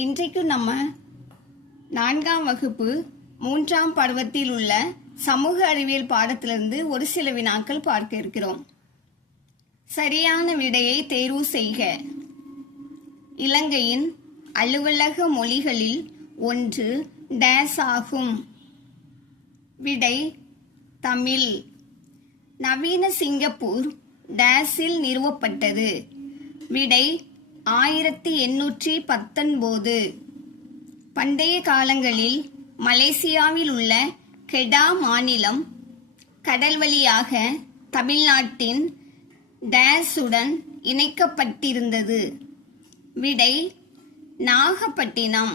இன்றைக்கு நம்ம 4ஆம் வகுப்பு 3ஆம் பருவத்தில் உள்ள சமூக அறிவியல் பாடத்திலிருந்து ஒரு சில வினாக்கள் பார்க்க இருக்கிறோம். சரியான விடையை தேர்வு செய்க. இலங்கையின் அலுவலக மொழிகளில் ஒன்று டேஸ் ஆகும். விடை தமிழ். நவீன சிங்கப்பூர் டேஸில் நிறுவப்பட்டது. விடை 1819. பண்டைய காலங்களில் மலேசியாவில் உள்ள கெடா மாநிலம் கடல் வழியாக தமிழ்நாட்டின் டேஸுடன் இணைக்கப்பட்டிருந்தது. விடை நாகப்பட்டினம்.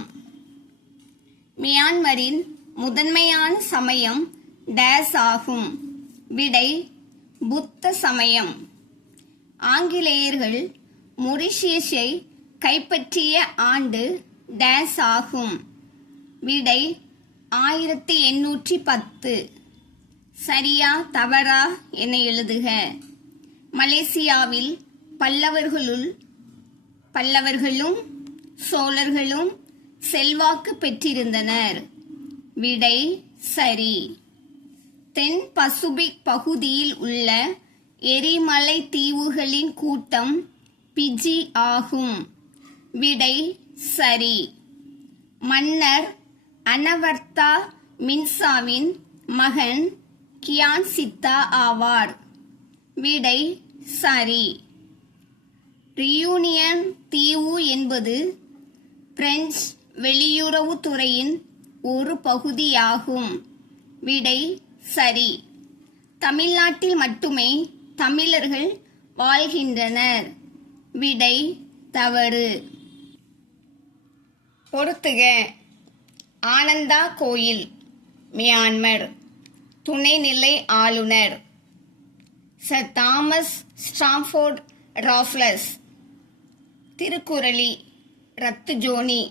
மியான்மரின் முதன்மையான சமயம் டேஸ் ஆகும். விடை புத்த சமயம். ஆங்கிலேயர்கள் மொரிஷியஸை கைப்பற்றிய ஆண்டு டேஸ் ஆகும். விடை 1810. சரியா தவறா என எழுதுக. மலேசியாவில் பல்லவர்களும் சோழர்களும் செல்வாக்கு பெற்றிருந்தனர். விடை சரி. தென் பசிபிக் பகுதியில் உள்ள எரிமலை தீவுகளின் கூட்டம் பிஜி ஆகும். விடை சரி. மன்னர் அனவர்த்தா மின்சாவின் மகன் கியான் சித்தா ஆவார். விடை சரி. ரியூனியன் தீவு என்பது பிரெஞ்சு வெளியுறவுத்துறையின் ஒரு பகுதியாகும். விடை சரி. தமிழ்நாட்டில் மட்டுமே தமிழர்கள் வாழ்கின்றனர். விடை தவறு. பொறுத்துக. ஆனந்தா கோயில், மியான்மர். துணைநிலை ஆளுநர் சர் தாமஸ் ஸ்டாம்ஃபோர்ட் ராஃப்லஸ். திருக்குறளி, ரத்துஜோனி,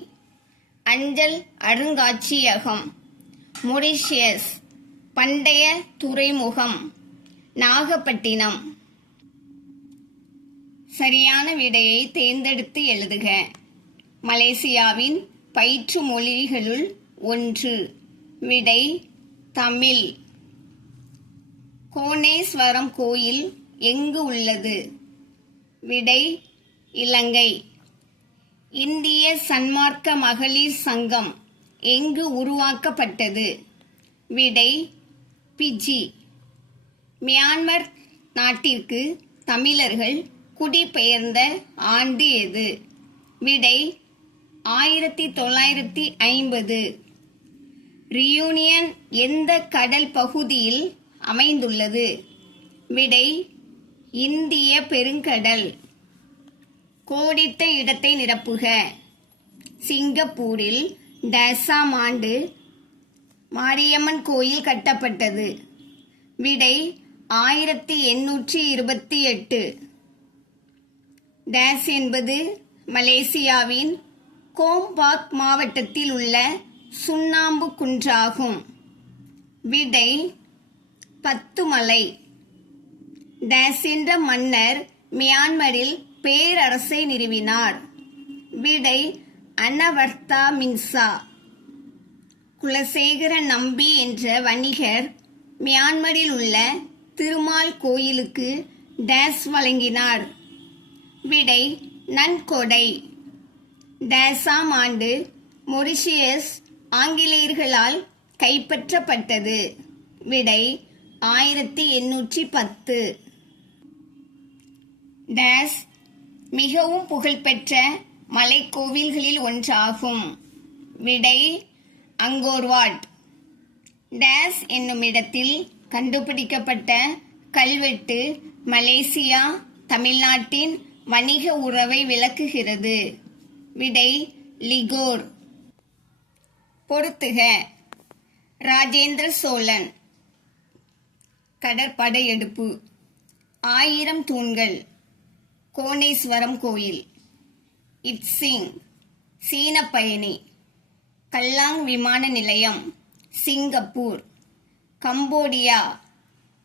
அஞ்சல் அருங்காட்சியகம், மொரிஷியஸ். பண்டைய துறைமுகம் நாகப்பட்டினம். சரியான விடையை தேர்ந்தெடுத்து எழுதுக. மலேசியாவின் பயிற்று மொழிகளுள் ஒன்று. விடை தமிழ். கோணேஸ்வரம் கோயில் எங்கு உள்ளது? விடை இலங்கை. இந்திய சன்மார்க்க மகளிர் சங்கம் எங்கு உருவாக்கப்பட்டது? விடை பிஜி. மியான்மர் நாட்டிற்கு தமிழர்கள் குடிபெயர்ந்த ஆண்டு எது? விடை 1950. ரியூனியன் எந்த கடல் பகுதியில் அமைந்துள்ளது? விடை இந்திய பெருங்கடல். கோடிட்ட இடத்தை நிரப்புக. சிங்கப்பூரில் டேஸாம் ஆண்டு மாரியம்மன் கோயில் கட்டப்பட்டது? விடை 1828. டேஸ் என்பது மலேசியாவின் கோம்பாக் மாவட்டத்தில் உள்ள சுண்ணாம்பு குன்றாகும். விடை பத்துமலை. டேஸ் என்ற மன்னர் மியான்மரில் பேரரசை நிறுவினார்? விடை அனவர்த்தா மின்சா. குலசேகர நம்பி என்ற வணிகர் மியான்மரில் உள்ள திருமால் கோயிலுக்கு டேஸ் வழங்கினார்? விடை நன்கொடை. டேஸாம் ஆண்டு மொரிஷியஸ் ஆங்கிலேயர்களால் கைப்பற்றப்பட்டது? விடை 1810. டேஸ் மிகவும் புகழ்பெற்ற மலைக்கோவில்களில் ஒன்றாகும். விடை அங்கோர்வாட். டேஸ் என்னும் இடத்தில் கண்டுபிடிக்கப்பட்ட கல்வெட்டு மலேசியா தமிழ்நாட்டின் வணிக உறவை விளக்குகிறது? விடை லிகோர். பொறுத்துக. ராஜேந்திர சோழன். கடற்படையெடுப்பு. 1000 தூண்கள். கோணேஸ்வரம் கோயில். இட்சிங் சீன பயணி. கல்லாங் விமான நிலையம் சிங்கப்பூர். கம்போடியா.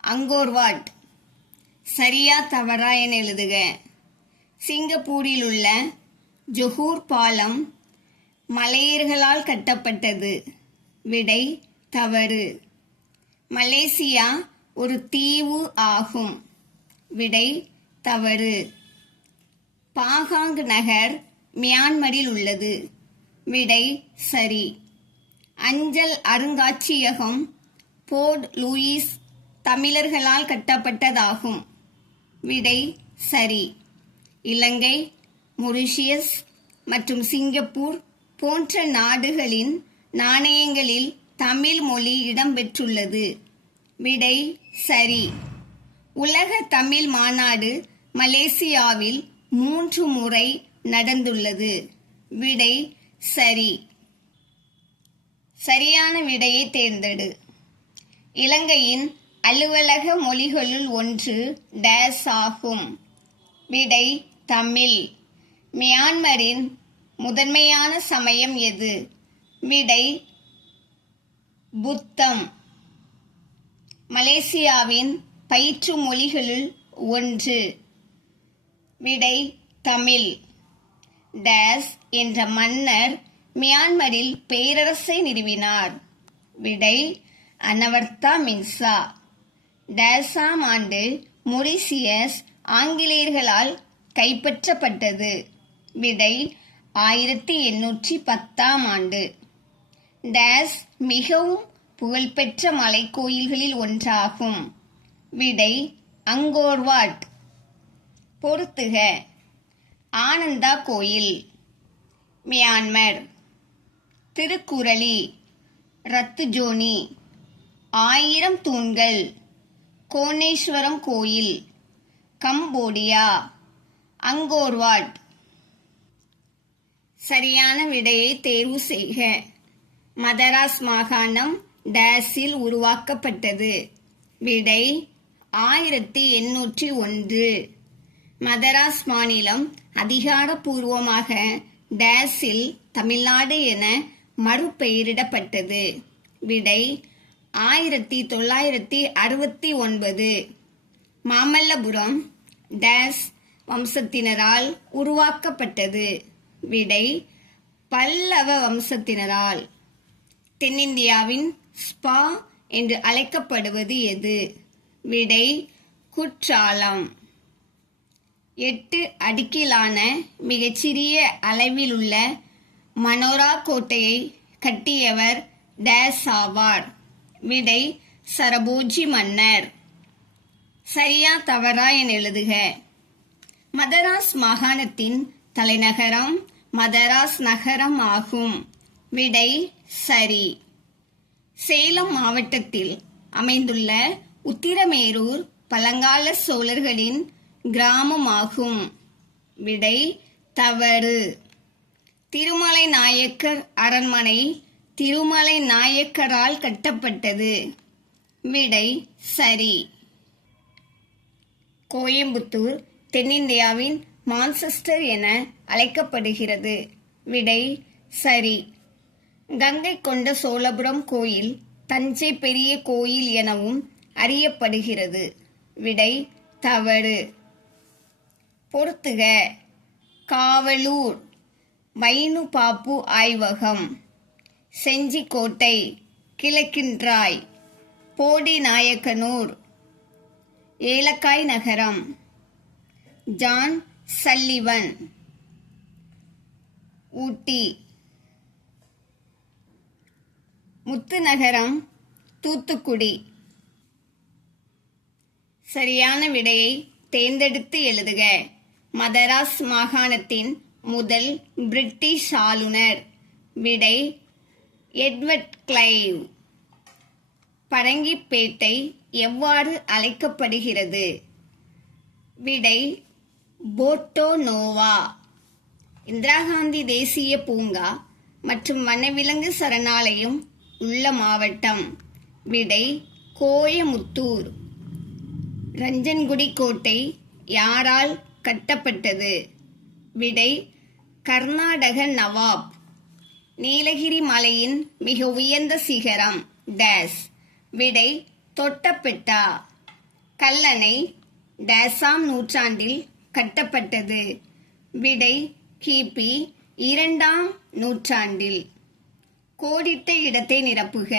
அங்கோர்வாட். சரியா தவறா என எழுதுக. சிங்கப்பூரில் உள்ள ஜொஹூர் பாலம் மலையர்களால் கட்டப்பட்டது. விடை தவறு. மலேசியா ஒரு தீவு ஆகும். விடை தவறு. பாகாங் நகர் மியான்மரில் உள்ளது. விடை சரி. அஞ்சல் அருங்காட்சியகம் போர்ட் லூயிஸ் தமிழர்களால் கட்டப்பட்டதாகும். விடை சரி. இலங்கை, மொரிஷியஸ் மற்றும் சிங்கப்பூர் போன்ற நாடுகளின் நாணயங்களில் தமிழ் மொழி இடம்பெற்றுள்ளது. விடை சரி. உலக தமிழ் மாநாடு மலேசியாவில் 3 முறை நடந்துள்ளது. விடை சரி. சரியான விடையை தேர்ந்தெடு. இலங்கையின் அலுவலக மொழிகளுள் ஒன்று டேஸ் ஆகும். விடை தமிழ். மியான்மரின் முதன்மையான சமயம் எது? விடை புத்தம். மலேசியாவின் பயிற்று மொழிகளுள் ஒன்று. விடை தமிழ். டேஸ் என்ற மன்னர் மியான்மரில் பேரரசை நிறுவினார். விடை அனவர்த்தா மின்சா. டேஸாம் ஆண்டு மொரிஷியஸ் ஆங்கிலேயர்களால் கைப்பற்றப்பட்டது. விடை 1810 ஆண்டு. டேஸ் மிகவும் புகழ்பெற்ற மலைக்கோயில்களில் ஒன்றாகும். விடை அங்கோர்வாட். பொறுத்துக. ஆனந்தா கோயில், மியான்மர். திருக்குறளி, ரத்துஜோனி, 1000 தூண்கள், கோணேஸ்வரம் கோயில், கம்போடியா, அங்கோர்வாட். சரியான விடையை தேர்வு செய்க. மதராஸ் மாகாணம் டேஸில் உருவாக்கப்பட்டது. விடை 1801. மதராஸ் மாநிலம் அதிகாரப்பூர்வமாக டேஸில் தமிழ்நாடு என மறுபெயரிடப்பட்டது. விடை 1969. மாமல்லபுரம் டேஸ் வம்சத்தினரால் உருவாக்கப்பட்டது. விடை பல்லவ வம்சத்தினரால். தென்னிந்தியாவின் ஸ்பா என்று அழைக்கப்படுவது எது? விடை குற்றாலம். 8 அடுக்கிலான மிகச்சிறிய அளவிலுள்ள மனோரா கோட்டையை கட்டியவர் டேஸ் ஆவார். விடை சரபோஜி மன்னர். சரியா தவறா என எழுதுக. மதராஸ் மாகாணத்தின் தலைநகரம் மதராஸ் நகரம் ஆகும். விடை சரி. சேலம் மாவட்டத்தில் அமைந்துள்ள உத்திரமேரூர் பழங்கால சோழர்களின் கிராமமாகும். விடை தவறு. திருமலை நாயக்கர் அரண்மனை திருமலை நாயக்கரால் கட்டப்பட்டது. விடை சரி. கோயம்புத்தூர் தென்னிந்தியாவின் மான்செஸ்டர் என அழைக்கப்படுகிறது. விடை சரி. கங்கை கொண்ட சோழபுரம் கோயில் தஞ்சை பெரிய கோயில் எனவும் அறியப்படுகிறது. விடை தவறு. பொறுத்துக. காவலூர் வைனு பாப்பு ஆய்வகம், செஞ்சிக்கோட்டை, கிழக்கின்றாய், போடி நாயக்கனூர், ஏலக்காய் நகரம், ஜான் சல்லிவன், ஊட்டி, முத்து நகரம், தூத்துக்குடி. சரியான விடையை தேர்ந்தெடுத்து எழுதுக. மதராஸ் மாகாணத்தின் முதல் பிரிட்டிஷ் ஆளுநர். விடை எட்வர்ட் கிளைவ். பரங்கிப்பேட்டை எவ்வாறு அழைக்கப்படுகிறது? விடை போர்ட்டோ நோவா. இந்திரா காந்தி தேசிய பூங்கா மற்றும் வனவிலங்கு சரணாலயம் உள்ள மாவட்டம். விடை கோயமுத்தூர். ரஞ்சன்குடி கோட்டை யாரால் கட்டப்பட்டது? விடை கர்நாடக நவாப். நீலகிரி மலையின் மிக உயர்ந்த சிகரம் டேஸ். விடை தொட்டபெட்டா. கல்லணை டேஸாம் நூற்றாண்டில் கட்டப்பட்டது. விடை கிபி 2ஆம் நூற்றாண்டில். கோடிட்ட இடத்தை நிரப்புக.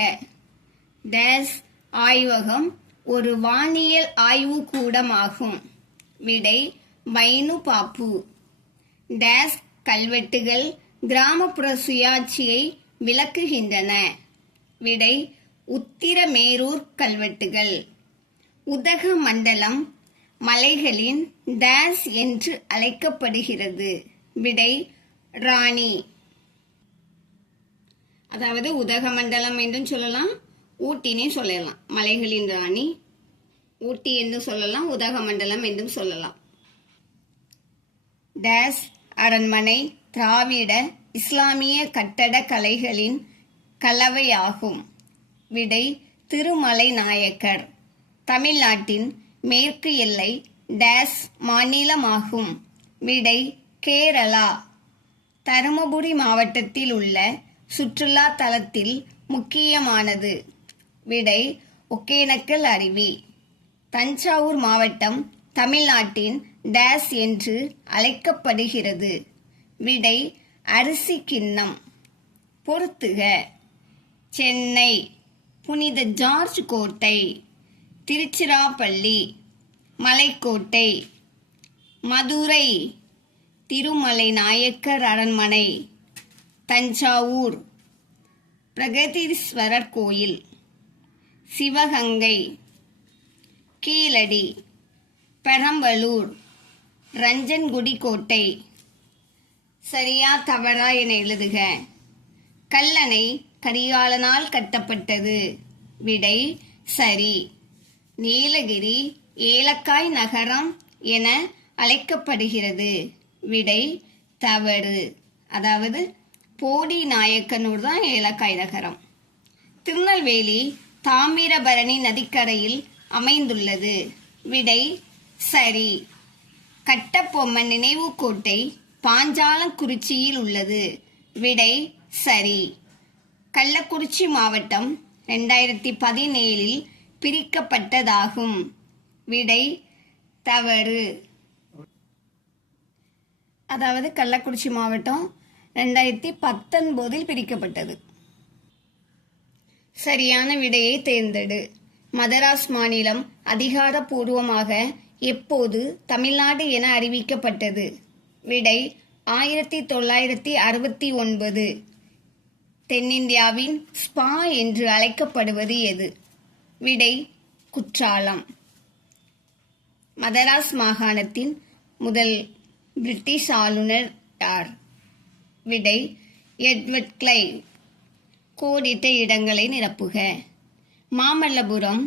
டேஸ் ஆய்வகம் ஒரு வானியல் ஆய்வுக்கூடமாகும். விடை வைனு பாப்பு. டேஸ் கல்வெட்டுகள் கிராமப்புற சுயாட்சியை விளக்குகின்றன. விடை உத்திரமேரூர் கல்வெட்டுகள். உதகமண்டலம் மலைகளின் டேஸ் என்று அழைக்கப்படுகிறது. விடை ராணி. அதாவது உதகமண்டலம் என்றும் சொல்லலாம், ஊட்டினே சொல்லலாம். மலைகளின் ராணி ஊட்டி என்றும் சொல்லலாம், உதகமண்டலம் என்றும் சொல்லலாம். டேஸ் அரண்மனை திராவிட இஸ்லாமிய கட்டடக் கலைகளின் கலவையாகும். விடை திருமலை நாயக்கர். தமிழ்நாட்டின் மேற்கு எல்லை டேஸ் மாநிலமாகும். விடை கேரளா. தருமபுரி மாவட்டத்தில் உள்ள சுற்றுலா தலத்தில் முக்கியமானது. விடை ஒகேனக்கல் அருவி. தஞ்சாவூர் மாவட்டம் தமிழ்நாட்டின் டேஸ் என்று அழைக்கப்படுகிறது. விடை அரிசி கிண்ணம். பொறுத்துக. சென்னை புனித ஜார்ஜ் கோட்டை, திருச்சிராப்பள்ளி மலைக்கோட்டை, மதுரை திருமலை நாயக்கர் அரண்மனை, தஞ்சாவூர் பிரகதீஸ்வரர் கோயில், சிவகங்கை கீழடி, பெரம்பலூர் ரஞ்சன்குடி கோட்டை. சரியா தவறா என எழுதுக. கல்லணை கரிகாலனால் கட்டப்பட்டது. விடை சரி. நீலகிரி ஏலக்காய் நகரம் என அழைக்கப்படுகிறது. விடை தவறு. அதாவது போடி நாயக்கனூர் தான் ஏலக்காய் நகரம். திருநெல்வேலி தாமிரபரணி நதிக்கரையில் அமைந்துள்ளது. விடை சரி. கட்டபொம்மன் நினைவு கோட்டை பாஞ்சாலங்குறிச்சியில் உள்ளது. விடை சரி. கள்ளக்குறிச்சி மாவட்டம் 2017 பிரிக்கப்பட்டதாகும். விடை தவறு. அதாவது கள்ளக்குறிச்சி மாவட்டம் 2019 பிரிக்கப்பட்டது. சரியான விடையை தேர்ந்தெடு. மதராஸ் மாநிலம் அதிகாரப்பூர்வமாக எப்போது தமிழ்நாடு என அறிவிக்கப்பட்டது? விடை 1969. தென்னிந்தியாவின் ஸ்பா என்று அழைக்கப்படுவது எது? விடை குற்றாலம். மதராஸ் மாகாணத்தின் முதல் பிரிட்டிஷ் ஆளுநர் யார்? விடை எட்வர்ட் கிளைவ். கோடிட்ட இடங்களை நிரப்புக. மாமல்லபுரம்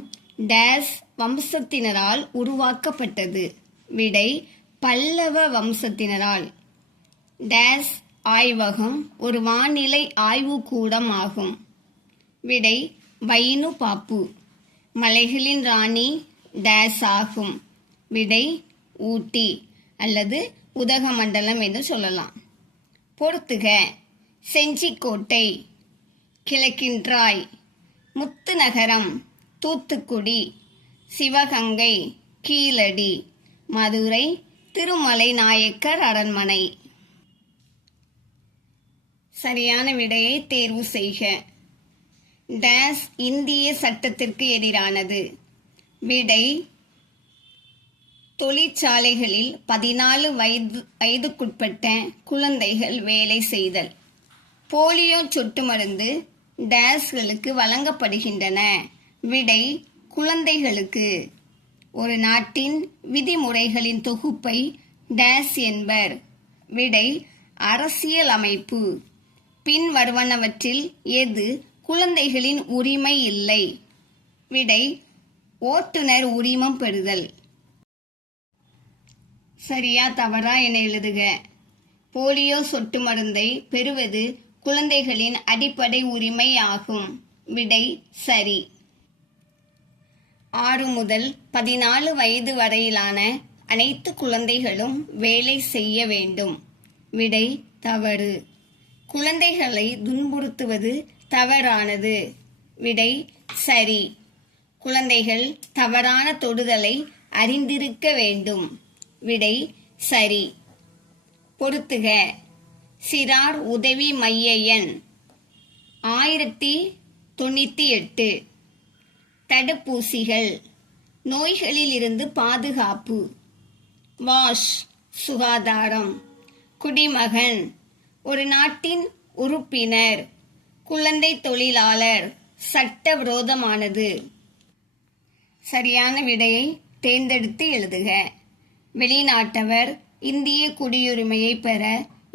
டேஸ் வம்சத்தினரால் உருவாக்கப்பட்டது. விடை பல்லவ வம்சத்தினரால். டேஸ் ஆய்வகம் ஒரு வானிலை ஆய்வுக்கூடம் ஆகும். விடை வைனு பாப்பு. மலைகளின் ராணி டேஸ் ஆகும். விடை ஊட்டி அல்லது உதகமண்டலம் என்று சொல்லலாம். பொறுத்துக. செஞ்சிக்கோட்டை, கிழக்கின்றாய், முத்துநகரம், தூத்துக்குடி, சிவகங்கை, கீழடி, மதுரை திருமலை நாயக்கர் அரண்மனை. சரியான விடையை தேர்வு செய்க. டேஸ் இந்திய சட்டத்திற்கு எதிரானது. விடை தொழிற்சாலைகளில் 14 வயதுக்குட்பட்ட குழந்தைகள் வேலை செய்தல். போலியோ சொட்டு மருந்து டேஸ்களுக்கு வழங்கப்படுகின்றன. விடை குழந்தைகளுக்கு. ஒரு நாட்டின் விதிமுறைகளின் தொகுப்பை டேஸ் என்பர். விடை அரசியல் அமைப்பு. பின் வருவனவற்றில் எது குழந்தைகளின் உரிமை இல்லை? விடை ஓட்டுநர் உரிமம் பெறுதல். சரியா தவறா என எழுதுக. போலியோ சொட்டு மருந்தை பெறுவது குழந்தைகளின் அடிப்படை உரிமை ஆகும். விடை சரி. 6 முதல் 14 வயது வரையிலான அனைத்து குழந்தைகளும் வேலை செய்ய வேண்டும். விடை தவறு. குழந்தைகளை துன்புறுத்துவது தவறானது. விடை சரி. குழந்தைகள் தவறான தொடுதலை அறிந்திருக்க வேண்டும். விடை சரி. பொறுத்துக. சிறார் உதவி மைய எண் 1098. தடுப்பூசிகள் நோய்களிலிருந்து பாதுகாப்பு. வாஷ் சுகாதாரம். குடிமகன் ஒரு நாட்டின் உறுப்பினர். குழந்தை தொழிலாளர் சட்டவிரோதமானது. சரியான விடையை தேர்ந்தெடுத்து எழுதுக. வெளிநாட்டவர் இந்திய குடியுரிமையை பெற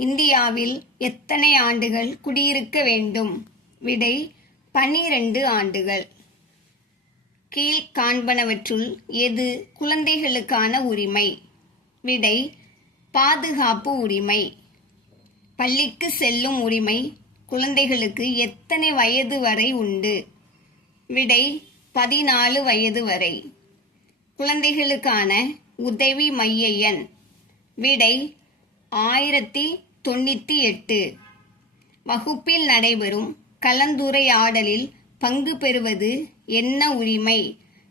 இந்தியாவில் எத்தனை ஆண்டுகள் குடியிருக்க வேண்டும்? விடை 12 ஆண்டுகள். கீழ்காண்பனவற்றுள் எது குழந்தைகளுக்கான உரிமை? விடை பாதுகாப்பு உரிமை. பள்ளிக்கு செல்லும் உரிமை குழந்தைகளுக்கு எத்தனை வயது வரை உண்டு? விடை 14 வயது வரை. குழந்தைகளுக்கான உதவி மைய எண். விடை 1098. வகுப்பில் நடைபெறும் கலந்துரையாடலில் பங்கு பெறுவது என்ன உரிமை?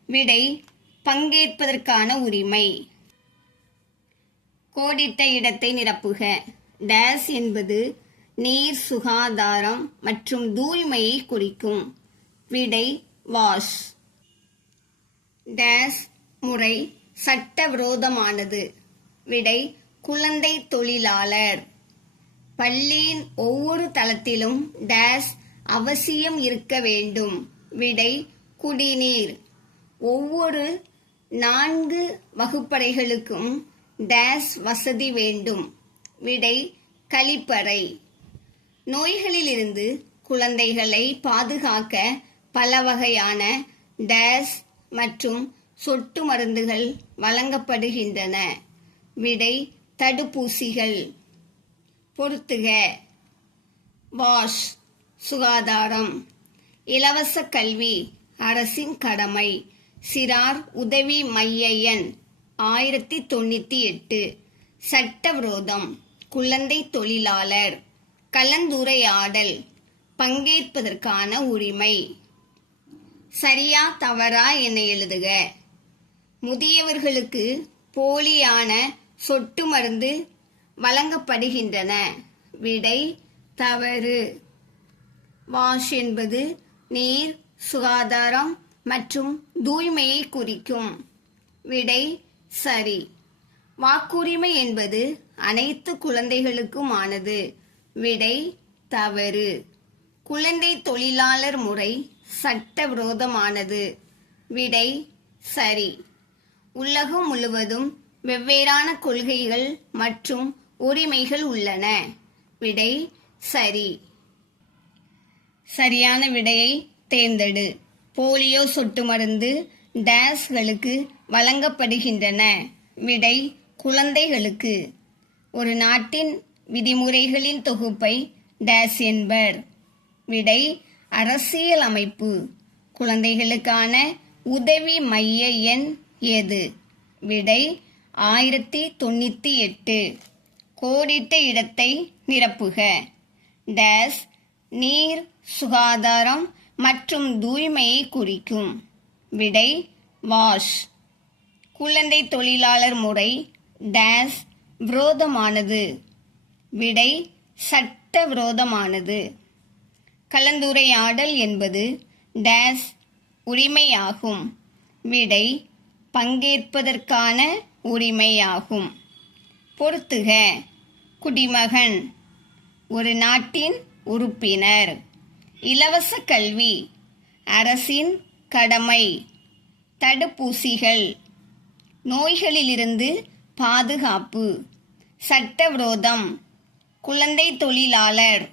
விடை பங்கேற்பதற்கான உரிமை. கோடிட்ட இடத்தை நிரப்புக. டேஸ் என்பது நீர், சுகாதாரம் மற்றும் தூய்மையை குறிக்கும். விடை வாஷ். டேஸ் முறை சட்டவிரோதமானது. விடை குழந்தை தொழிலாளர். பள்ளியின் ஒவ்வொரு தளத்திலும் டேஸ் அவசியம் இருக்க வேண்டும். விடை குடிநீர். ஒவ்வொரு 4 வகுப்பறைகளுக்கும் டேஸ் வசதி வேண்டும். விடை கழிப்பறை. நோய்களிலிருந்து குழந்தைகளை பாதுகாக்க பல வகையான டேஸ் மற்றும் சொட்டு மருந்துகள் வழங்கப்படுகின்றன. விடை தடுப்பூசிகள். பொறுத்துக. வாஷ் சுகாதாரம். இலவச கல்வி அரசின் கடமை. சிறார் உதவி மைய எண் 1098. சட்டவிரோதம் குழந்தை தொழிலாளர். கலந்துரையாடல் பங்கேற்பதற்கான உரிமை. சரியா தவறா என எழுதுக. முதியவர்களுக்கு போலியான சொட்டு மருந்து வழங்கப்படுகின்றன. விடை தவறு. வாஷ் என்பது நீர், சுகாதாரம் மற்றும் தூய்மையை குறிக்கும். விடை சரி. வாக்குரிமை என்பது அனைத்து குழந்தைகளுக்குமானது. விடை தவறு. குழந்தை தொழிலாளர் முறை சட்டவிரோதமானது. விடை சரி. உலகம் முழுவதும் வெவ்வேறான கொள்கைகள் மற்றும் உரிமைகள் உள்ளன. விடை சரி. சரியான விடையை தேர்ந்தெடு. போலியோ சொட்டு மருந்து டேஸ்களுக்கு வழங்கப்படுகின்றன. விடை குழந்தைகளுக்கு. ஒரு நாட்டின் விதிமுறைகளின் தொகுப்பை டேஸ் என்பர். விடை அரசியல் அமைப்பு. குழந்தைகளுக்கான உதவி மைய எண் எது? விடை 1098. கோடிட்ட இடத்தை நிரப்புக. டேஸ் நீர், சுகாதாரம் மற்றும் தூய்மையை குறிக்கும். விடை வாஷ். குழந்தை தொழிலாளர் முறை டேஸ் விரோதமானது. விடை சட்டவிரோதமானது. கலந்துரையாடல் என்பது டேஸ் உரிமையாகும். விடை பங்கேற்பதற்கான உரிமையாகும். பொறுத்துக. குடிமகன் ஒரு நாட்டின் உறுப்பினர். இலவச கல்வி அரசின் கடமை. தடுப்பூசிகள் நோய்களிலிருந்து பாதுகாப்பு. சட்டவிரோதம் குழந்தை தொழிலாளர்.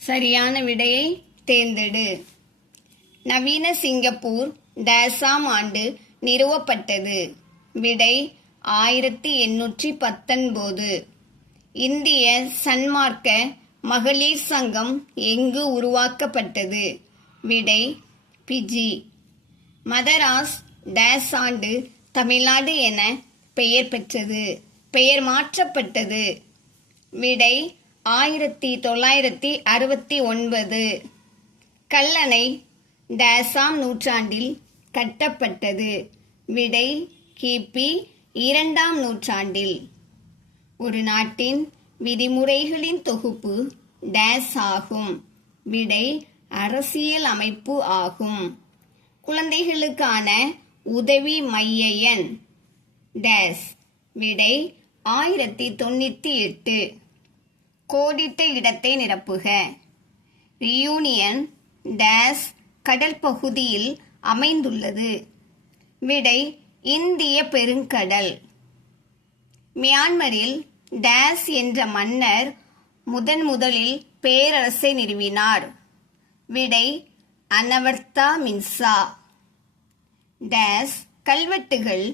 சரியான விடையை தேர்ந்தெடு. நவீன சிங்கப்பூர் டேஸாம் ஆண்டு நிறுவப்பட்டது? விடை 1819. இந்திய சன்மார்க்க மகளிர் சங்கம் எங்கு உருவாக்கப்பட்டது? விடை பிஜி. மதராஸ் டேஸ் ஆண்டு தமிழ்நாடு என பெயர் பெற்றது, பெயர் மாற்றப்பட்டது? விடை 1969. கல்லணை டேஸாம் நூற்றாண்டில் கட்டப்பட்டது? விடை கிபி 2ஆம் நூற்றாண்டில். ஒரு நாட்டின் விதிமுறைகளின் தொகுப்பு டேஸ் ஆகும். விடை அரசியல் அமைப்பு ஆகும். குழந்தைகளுக்கான உதவி மைய எண் டேஸ். விடை 1098. கோடிட்ட இடத்தை நிரப்புக. ரியூனியன் டேஸ் கடல் பகுதியில் அமைந்துள்ளது. விடை இந்திய பெருங்கடல். மியான்மரில் டேஸ் என்ற மன்னர் முதலில் பேரரசை நிறுவினார். விடை அனவர்த்தா மின்சா. டேஸ் கல்வெட்டுகள்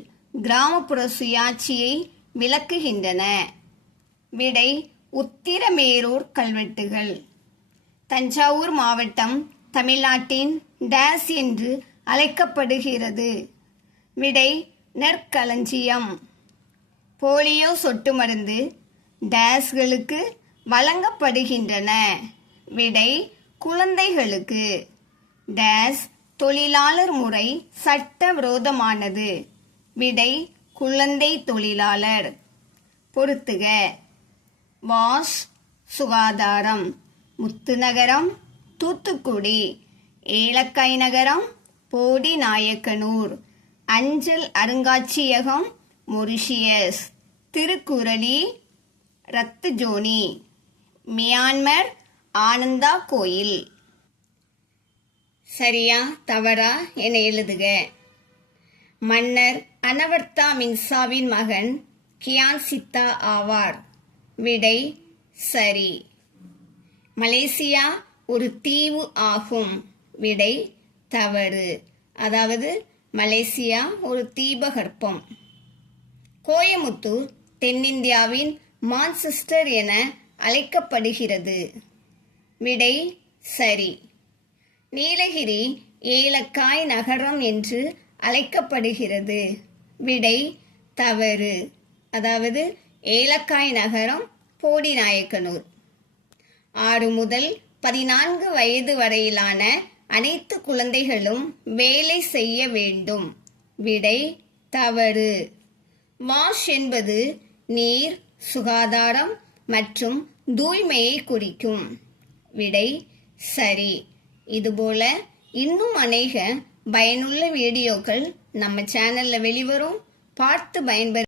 கிராமப்புற சுயாட்சியை விளக்குகின்றன. விடை உத்திரமேரூர் கல்வெட்டுகள். தஞ்சாவூர் மாவட்டம் தமிழ்நாட்டின் டேஸ் என்று அழைக்கப்படுகிறது. விடை நெற்களஞ்சியம். போலியோ சொட்டு மருந்து டேஸ்களுக்கு வழங்கப்படுகின்றன. விடை குழந்தைகளுக்கு. டேஸ் தொழிலாளர் முறை சட்டவிரோதமானது. விடை குழந்தை தொழிலாளர். பொறுத்துக. வாஷ் சுகாதாரம். முத்துநகரம் தூத்துக்குடி. ஏலக்காய் நகரம் போடிநாயக்கனூர். அஞ்சல் அருங்காட்சியகம் மொரிஷியஸ். திருக்குறளி ரத்துஜோனி. மியான்மர் ஆனந்தா கோயில். சரியா தவறா என எழுதுக. மன்னர் அனவர்த்தா மின்சாவின் மகன் கியான் சித்தா ஆவார். விடை சரி. மலேசியா ஒரு தீவு ஆகும். விடை தவறு. அதாவது மலேசியா ஒரு தீபகற்பம். கோயமுத்தூர் தென்னிந்தியாவின் மான்செஸ்டர் என அழைக்கப்படுகிறது. விடை சரி. நீலகிரி ஏலக்காய் நகரம் என்று அழைக்கப்படுகிறது. விடை தவறு. அதாவது ஏலக்காய் நகரம் போடிநாயக்கனூர். 6 முதல் 14 வயது வரையிலான அனைத்து குழந்தைகளும் வேலை செய்ய வேண்டும். விடை தவறு. வாஷ் என்பது நீர், சுகாதாரம் மற்றும் தூய்மையை குறிக்கும். விடை சரி. இதுபோல இன்னும் அநேக பயனுள்ள வீடியோக்கள் நம்ம சேனல்ல வெளிவரும். பார்த்து பயன்பெற